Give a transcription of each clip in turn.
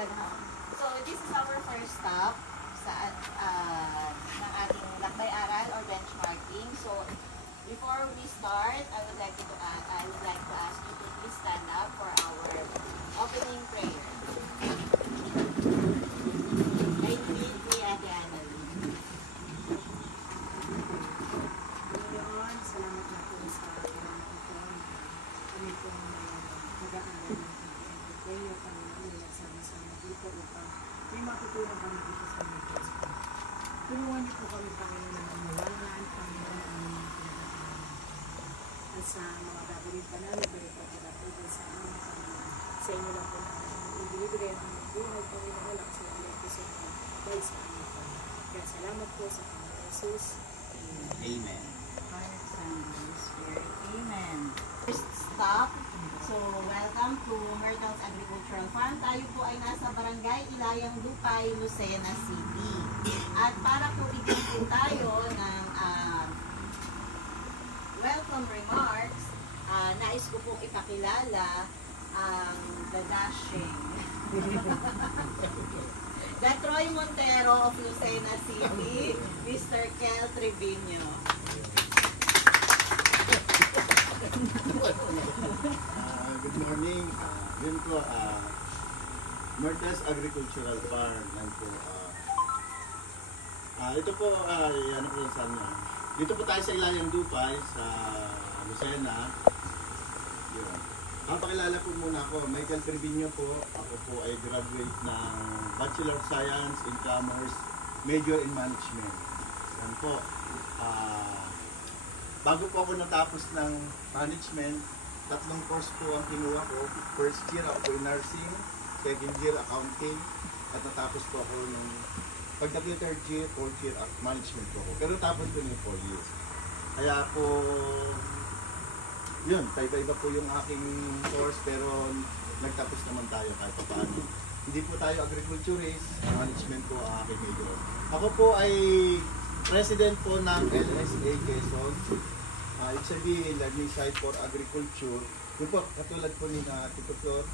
So, this is our first stop sa ng ating lakbay-aral or benchmarking. So, before we start, I would like to ask you to please stand up for our opening prayer. I lead me at the Annalyn. Ngayon, salamat na po sa kami pong mag-aaral ng kayo kami nila sama-sama dito upang may matutunan kami dito sa mga School. Tulungan niyo po kami Panginoon na mawalan, Panginoon ang mga pinag-aaral. At sa mga gagawin pa namin, balik at pagkakagin sa aming Panginoon. Sa inyo lang po namin ibibigay ang mga buhay, Panginoon, wala sa mga puso ko dahil sa aming Panginoon. Kaya salamat po sa Panginoon Jesus. Amen. Father, Son, Holy Spirit. Amen. First stop. So, welcome to Myrtles Agricultural Farm. Tayo po ay nasa Barangay Ilayang Lupay, Lucena City. At para po bigyan po tayo ng welcome remarks, nais ko pong ipakilala ang the dashing the Troy Montero of Lucena City, Mr. Kel Trevino. Good morning. Yun po, Myrtles Agricultural Farm. Yan po. Ito po, ano po sa inyo. Dito po tayo sa Ilayang Lupay, sa Lucena. Yun. Pakilala po muna ako. Michael Trevino po. Ako po ay graduate ng Bachelor of Science in Commerce, Major in Management. Yan po. Bago po ako natapos ng management, 3 course po ang kinuha ko. First year ako po in nursing, second year accounting, at natapos po ako ng pagdating 3rd year, 4th year management po ako. Pero tapos po yung 4 years. Kaya po, yun, iba-iba po yung aking course, pero nagtapos naman tayo kahit pa paano. Hindi po tayo agriculturist, management po ang aking major. Ako po ay president po ng LSA Quezon. Ibig sabihin, Learning Site for Agriculture. Yun po, katulad po ni Tutor,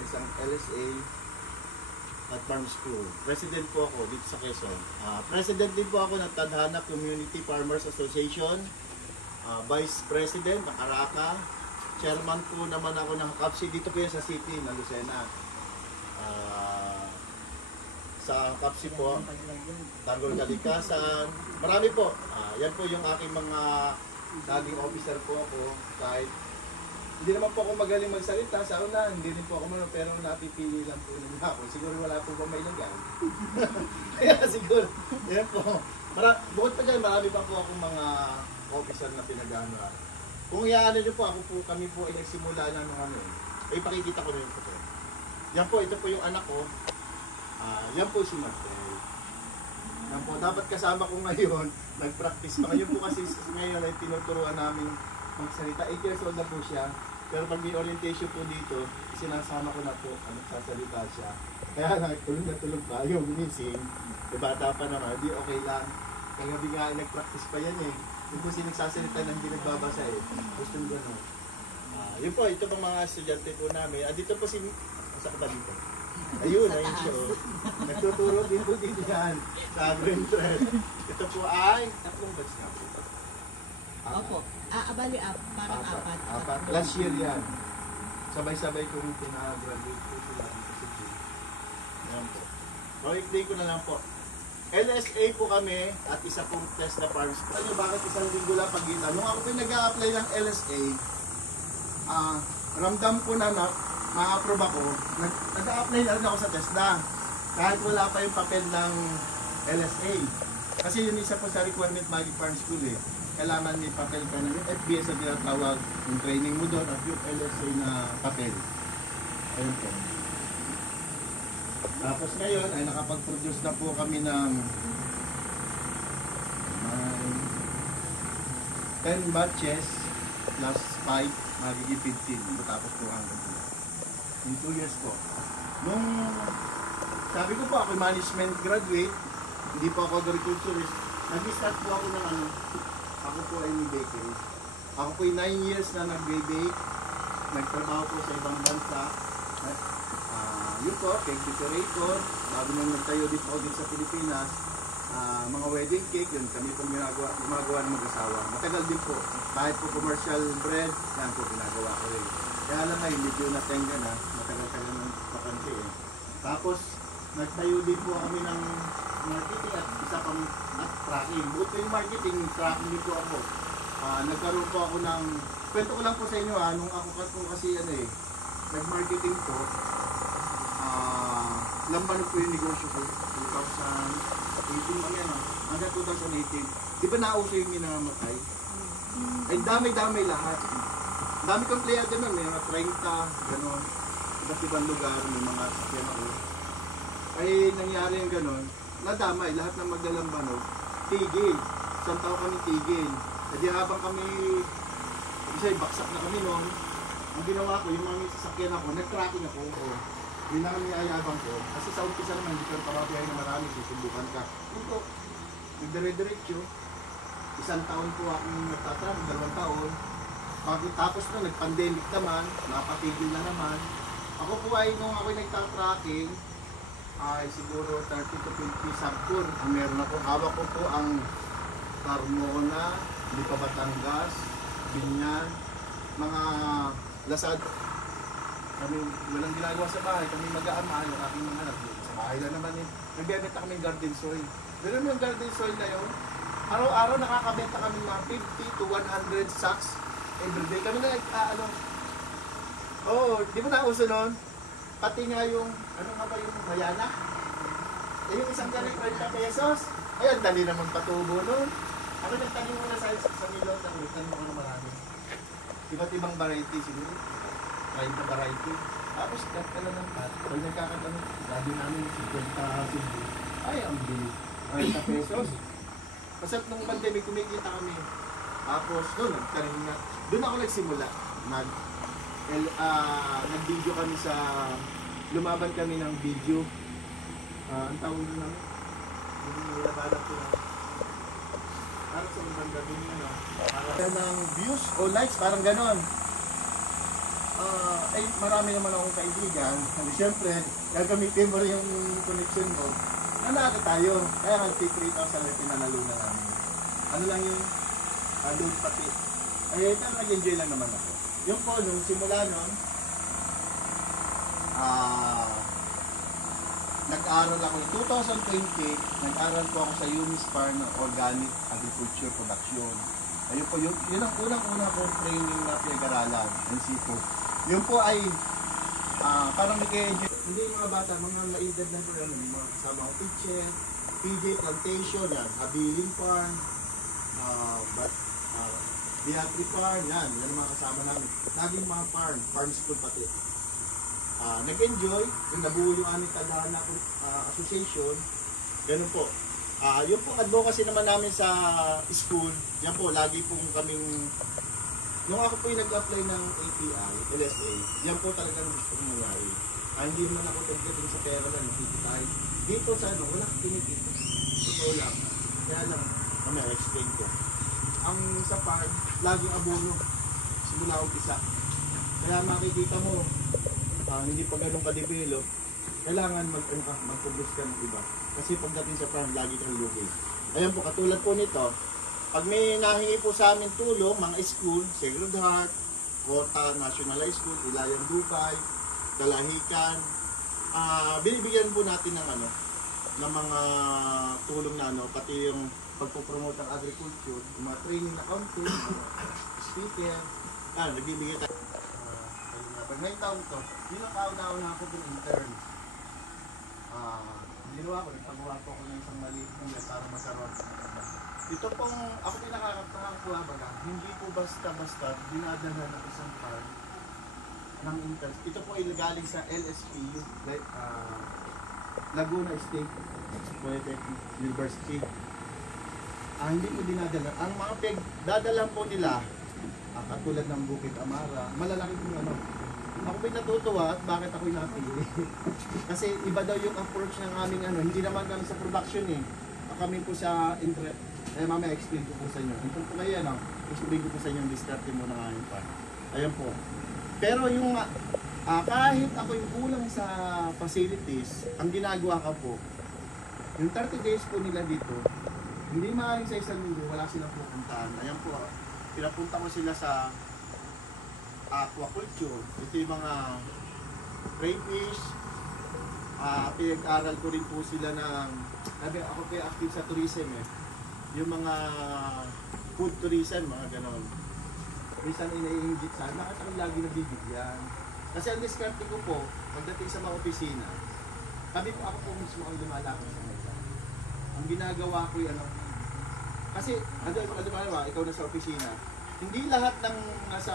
isang LSA at Farm School. President po ako dito sa Quezon. President din po ako ng Tadhana Community Farmers Association. Vice President ng Araka. Chairman po naman ako ng KAPSI dito po yan sa city ng Lucena. Sa KAPSI po, Tanggol Kalikasan. Marami po. Yan po yung aking mga naging officer po ako. Kahit hindi naman po ako magaling magsalita sa una, hindi rin po ako pero napipili lang po nila ako. Siguro wala po ba may lagay. Kaya siguro, yan po. Bukod pa dyan, marami pa po akong mga officer na pinag-ano. Kung iaano nyo po, kami po ay nagsimula ng mga ano. Pakikita ko na yung po. Yan po, ito po yung anak ko. Yan po si Martel. Yan po, dapat kasama ko ngayon, nag-practice pa. Ngayon po kasi ngayon ay tinuturuan namin magsalita. 8 years old na po siya. Pero pag may orientation po dito, sinasama ko na po, nagsasalita siya. Kaya lang, tulog na tulog tayo, minising. Bata pa naman, di okay lang. Kagabi nga ay nag-practice pa yan eh. Yung po sinagsasalita na hindi nagbabasa eh. Gusto nyo gano'n. Yun po, ito pang mga estudyante po namin. Dito po si... Saan ba dito? Ayun, ayun siya. Nagtuturo din po dito yan sa agro-interest. Ito po ay 3 batch na po. Opo. Bali, parang apat. Last year yan. Sabay-sabay ko rin pina-graduate po sila dito sa June. Ayan po. So, i-play ko na lang po. LSA po kami at isa pong test na farms. Ano bakit isang linggo lang pagitan? Nung ako po nag-a-apply ng LSA, ramdam ko na ma-approve ako, nag-a-apply na rin ako sa TESDA. Kahit wala pa yung papel ng LSA. Kasi yun isa po sa requirement Magic Farm School eh. Kailangan may papel ka ng FBS na tinatawag, yung training mo doon at yung LSA na papel. Ayun po. Tapos ngayon ay nakapag-produce na po kami ng 10 batches plus 5, magiging 15. Matapos po hanggang po. In 2 years po. Nung sabi ko po ako management graduate, hindi po ako agriculturist, nag-start po ako ng ako po ay may bakery. Ako po ay 9 years na nag-bake, nagtrabaho po sa ibang bansa. Yun po, cake decorator. Bago nang nagtayo dito ako dito sa Pilipinas, mga wedding cake, yun kami pong gumagawa ng mag-asawa. Matagal din po. Kahit po commercial bread, yan po ginagawa ko rin. Kaya lang ngayon, medyo natenga na, matagal-tagal ng bakante eh. Tapos, nagtayo din po kami ng marketing at isa pang tracking. Bukod po yung marketing, tracking din po ako. Nagkaroon po ako ng, kwento ko lang po sa inyo nung ako po kasi nag-marketing po, lamban po yung negosyo ko, 2018 hanggang 2018. Di ba nauso yung minamatay? Ay damay-damay lahat. Dami kong empleyado nun, may mga 30, gano'n. Iba't ibang lugar, may mga sakyan ako. Ay nangyari yung gano'n, nadamay, lahat ng maglalambanog, tigil. Isang tao kami tigil. Kasi habang kami, kasi baksak na kami noon, ang ginawa ko, yung mga sasakyan ako, nag-tracking ako. Yun na kami ayabang ko. Kasi sa umpisa naman, hindi ka papabiyahin na marami, susubukan ka. Yun po, nagdire-diretso. Isang taon po akong nagtatrack, 2 taon. Tapos na, nag-pandemic naman, napatigil na naman. Ako po ay, nung ako'y nagtatracking, ay siguro 30 to 50 sabon. Ang meron ako, hawak ko po ang Carmona, Lipa Batangas, Binyan, mga lasad. Kami walang ginagawa sa bahay, kami mag-aama, yung aking mga anak. Sa bahay lang naman nagbebenta kami ng garden soil. Pero yung garden soil na yun, araw-araw nakakabenta kami mga 50 to 100 sacks everyday. Kami na di ba nauso nun? Pati nga yung, ano nga ba yung Mayana? Yung isang ganit 30 pesos. Ayan, dali naman patubo nun. Ako nagtanim muna sa milot, ang nagtanim ako na marami. Iba't ibang variety siguro. 30 variety. Tapos kaya lang ng pat. Pag nagkakatano, sabi namin 50 subo. Ay, ang bili. 30 pesos. Kasi nung pandemic, kumikita kami. Tapos doon, nagtanim na. Doon ako nagsimula. Nag-video kami sa, lumaban kami ng video. Ang tawag doon namin. Yung nilabanan ko na. Parang sa mga gabing parang ng views o likes, parang ganon. Marami naman akong kaibigan. Siyempre, gagamitin mo rin yung connection mo. Nanalo tayo. Kaya nga 3,000 lang pinanalunan namin. Ano lang yung load pati. Nag-enjoy lang naman ako. Yung po, nung simula nun, nag-aral ako. 2020, nag-aral po ako sa UNISPAR ng Organic Agriculture Production. Ayun po, yun ang unang-una kong training na pinag-aralan, NC4. Yun po ay parang nag-enjoy. Hindi yung mga bata, mga naedad na po yan, mga kasama ko kitchen, PJ Plantation, yan, Habiling Farm, Beatrice Farm, yan ang mga kasama namin. Naging mga farm school pati. Nag-enjoy, nabuo yung aming Tadhana Association, ganun po. Yung po advocacy naman namin sa school, yan po, lagi pong kaming, nung ako po yung nag-apply ng API, LSA, yan po talagang gusto kong mangyari. Hindi naman ako tagdating sa pera lang, nakikitahin. Dito sa wala kang kinikita. Totoo lang. Kaya lang, explain ko. Ang sa farm, laging abono. Simula umpisa. Kaya makikita mo, hindi pa ganun ka-develop, kailangan mag-publish ka ng iba. Kasi pagdating sa farm, lagi kang lugi. Ayan po, katulad po nito, pag may nahingi po sa amin tulong, mga school, Sacred Heart, Kota National High School, Ilayan Dubai, Kalahican, binibigyan po natin ng ng mga tulong na pati yung pagpopromote ng agriculture, yung mga training na counting, speaker, nagbibigay tayo. Pag may taon to, yun ang kauna-una ako ng intern. Ginawa ko, nagpagawa po ako ng isang maliit na para masarap. Ito pong, ako pinakakakuha baga, hindi po basta-basta dinadala ng isang farm ng intern. Ito po ay galing sa LSPU, Laguna State Polytechnic University. Hindi po dinadala. Ang mga dadalan po nila, katulad ng Bukit Amara, malalaki po Ako po natutuwa at bakit ako'y napili. Kasi iba daw yung approach ng aming hindi naman kami sa production Kami po sa mamaya explain ko po sa inyo. Ito po kayo explain ko po sa inyo yung discarte mo ng aming farm. Ayan po. Pero yung Kahit ako yung kulang sa facilities, ang ginagawa ko po, yung 30 days po nila dito, hindi maaaring sa isang linggo, wala silang pupuntahan. Ayan po, pinapunta ko sila sa aquaculture. Ito yung mga crayfish. Pinag-aral ko rin po sila ng, ako po yung active sa tourism eh. Yung mga food tourism, mga ganon. Minsan ina-injit sa akin, bakit ako lagi nabibigyan? Kasi ang diskarte ko po, pagdating sa mga opisina, ako po mismo ang lumalakad sa mga. Ang ginagawa ko yung kasi, ikaw na sa opisina, hindi lahat ng nasa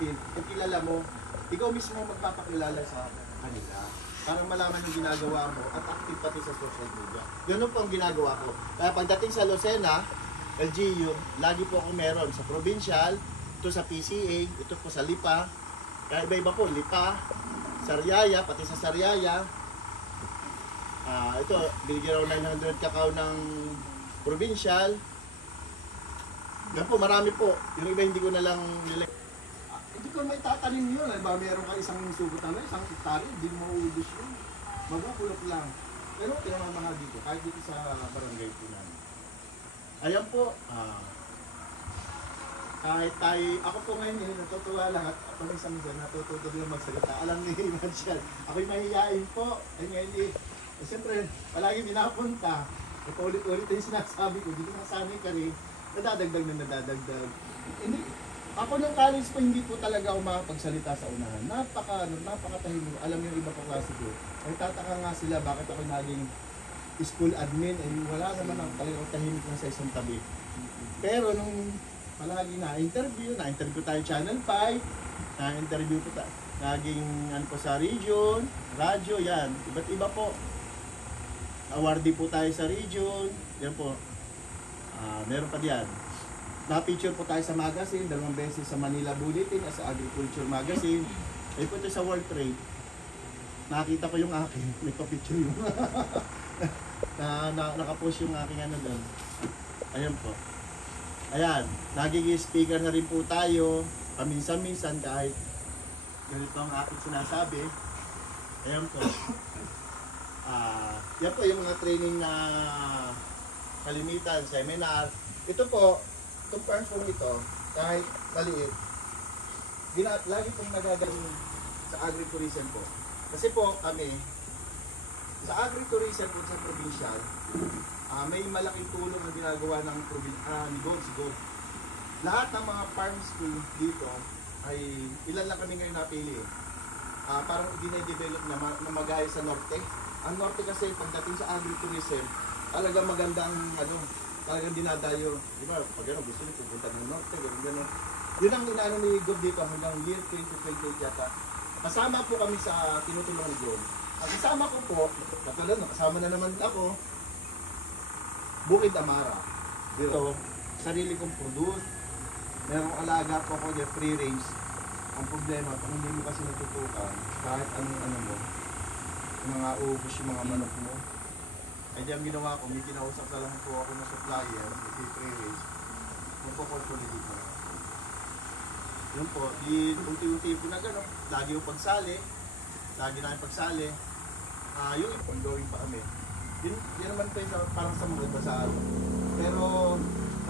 field, kung kilala mo, ikaw mismo magpapakilala sa kanila. Para malaman yung ginagawa mo at active pati sa social media. Ganun po ang ginagawa ko. Kaya pagdating sa Lucena, LGU, lagi po ako meron sa provincial, ito sa PCA, ito po sa Lipa, kaya iba-iba po, Lipa, Sariaya, pati sa Sariaya. Ito, bigyan raw 900 kakao ng provincial. Yan po, marami po. Yung iba hindi ko na lang nilagay. Hindi ko may tatanim yun. Ba, meron ka isang sugutan na, isang hektare, hindi mo maubos yun. Magbukulok lang. Pero pinamamahal dito, kahit dito sa barangay po namin. Ayan po, kahit tayo, ako po ngayon natutuwa lang at paminsan-minsan natututo din magsalita. Alam ni Marshall, ako'y mahihain po. Ay ngayon siyempre, palagi pinapunta. Paulit-ulit yung sinasabi ko, hindi ko nasanay ka rin. Nadadagdag. Hindi, ako nung college po, hindi po talaga ako makapagsalita sa unahan. Napakatahimik. Alam niyo yung iba pang klase ko. Ay tataka nga sila bakit ako naging school admin. Wala naman ako talagang tahimik na sa isang tabi. Pero nung palagi na-interview tayo Channel 5, na-interview po tayo. Naging po sa region, radyo, yan. Iba't iba po. Awardee po tayo sa region. Yan po. Meron pa diyan. Na-feature po tayo sa magazine, 2 beses sa Manila Bulletin at sa Agriculture Magazine. Ay po ito sa World Trade. Nakita ko yung akin, may pa-picture yung nakapost yung aking ano doon. Ayan po. Ayan, nagiging speaker na rin po tayo. Paminsan-minsan kahit ganito ang aking sinasabi. Ayan po. Yan po yung mga training na kalimitan, seminar. Ito po, itong platform ito, kahit maliit, lagi pong nagagaling sa agritourism po. Kasi po kami, sa agritourism po sa provincial, may malaking tulong na ginagawa ng ni Gold. Lahat ng mga farm school dito, ay ilan lang kami ngayon napili. Parang dine-develop na magaya sa norte. Ang norte kasi pagdating sa agritourism, talagang magandang talagang dinadayo. Di ba? Pag gusto niyo pupunta ng norte, gano'n. Yun ang inaano ni Gob dito hanggang year 2028 yata. Kasama po kami sa tinutulungan ni Gob. Ang kasama ko po, katulad kasama na naman ako, Bukid Amara. Dito, sarili kong produce. Merong alaga po ako, free range. Ang problema, kung hindi mo kasi natutukan, kahit anong mo, mga ubos yung mga manok mo. Ay di ang ginawa ko, may kinausap na lang po ako na supplier, may free range, magpo-consolidate na. Yun po, unti-unti po na gano'n, lagi yung pagsali, lagi na yung pagsali, yung ongoing pa kami. Yun naman po yung parang sa mga basal. Pero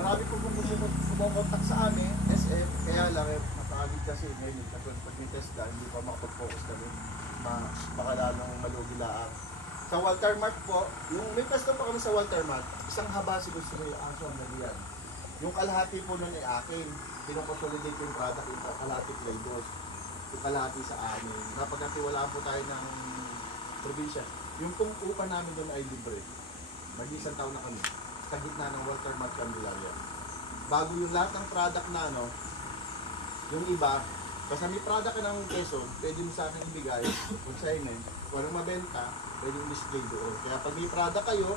marami po pumukontak sa amin, SF, kaya lang napakagid kasi ngayon, katulad pag may test ka, hindi pa makapag-focus kami, baka lalong malugilaan. Sa Walter Mart po, yung may test pa kami sa Walter Mart, isang haba siguro sa may aso ang naliyan. Yung kalahati po nun ay akin, pinoconsolidate yung product, yung kalahati Playdos, yung kalahati sa amin. Napagkatiwalaan po tayo ng probinsya. Yung pong upa namin doon ay libre. Mag-isang taon na kami. Sa gitna ng Walter Mart Candelaria. Bago yung lahat ng product na yung iba, basta may product ka ng peso, pwede mo sa akin ibigay, consignment, kung anong mabenta, pwede yung display doon. Kaya pag may product kayo,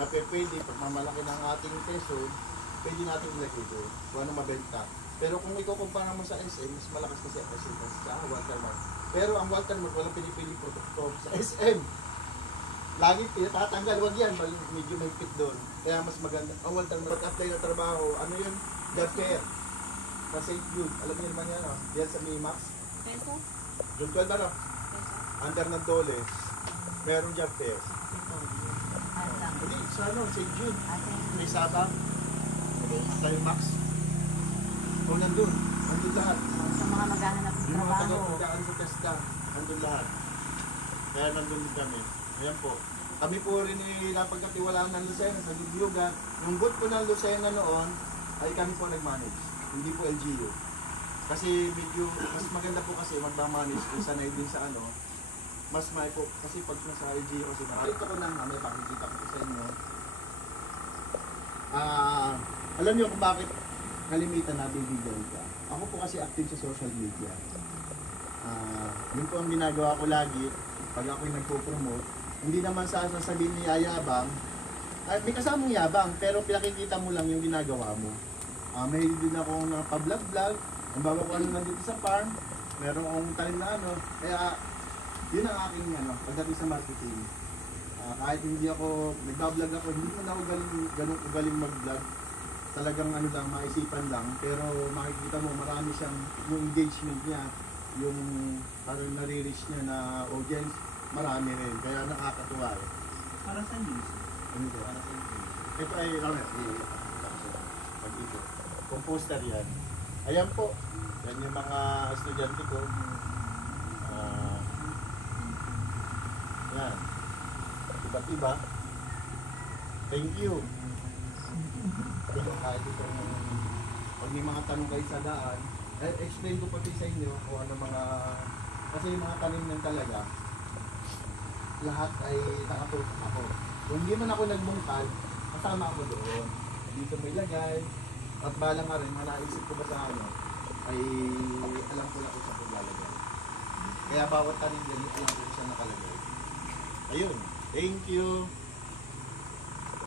na pwede, pag mamalaki ng ating peso, pwede natin ilagay doon, kung anong mabenta. Pero kung ikukumpara mo sa SM, mas malakas kasi ang SM sa Walter Mart. Pero ang Walter Mart, walang pinipili produkto sa SM. Lagi pinatanggal, wag yan, medyo may fit doon. Kaya mas maganda. Ang Walter Mart, apply na trabaho, ano yun? The Fair. Sa St. Jude, alam niyo naman yan, yan sa Mimax. Peso? June 12 ano? Under ng Dole. Meron dyan pes. Hindi, sa ano, St. Jude. May Sabang. Sa Max. O nandun. Nandun lahat. Sa mga maghahanap ng Yung mga trabaho. taga-pagdaan sa testa. Nandun lahat. Kaya nandun din kami. Ayan po. Kami po rin napagkatiwalaan ng Lucena sa Dugyugan. Yung boot po ng Lucena noon, ay kami po nag-manage. Hindi po LGU. Kasi medyo, mas maganda po kasi magmamanage kung sanay din sa ano. Mas may po, kasi pag nasa LGU kasi ito ko na may pakikita ko sa inyo. Alam niyo kung bakit kalimitan na bibigyan ka. Ako po kasi active sa social media. Yun po ang ginagawa ko lagi pag ako'y nagpo-promote. Hindi naman sa sasabihin ni yayabang, ay may kasamang yabang, pero pinakikita mo lang yung ginagawa mo. May din akong pa-vlog-vlog, ang bawa ko ano nandito sa farm, meron akong talim na ano, kaya yun ang aking ano, pagdating sa marketing. Kahit hindi ako, nagbablog ako, hindi mo na ako ganun galing mag-vlog. Talagang ano lang, maisipan lang, pero makikita mo marami siyang, yung engagement niya, yung parang nare-reach niya na audience, marami rin, kaya nakakatuwa eh. Para sa news. Ano ito? Para sa news. Ito ay, pag-ito. Composter yan. Ayan po, yan yung mga estudyante ko. Yan. Iba't iba. Thank you. Kahit itong, pag may mga tanong kayo sa daan, explain ko pati sa inyo kung ano mga, kasi yung mga tanim ng talaga, lahat ay nakatutok ako. Kung hindi man ako nagbungkal, kasama ako doon. Dito may lagay, at balang nga rin, naisip ko ba sa ano, ay alam ko na kung saan paglalagay. Kaya bawat tanim dyan, alam ko kung saan nakalagay. Ayun, thank you.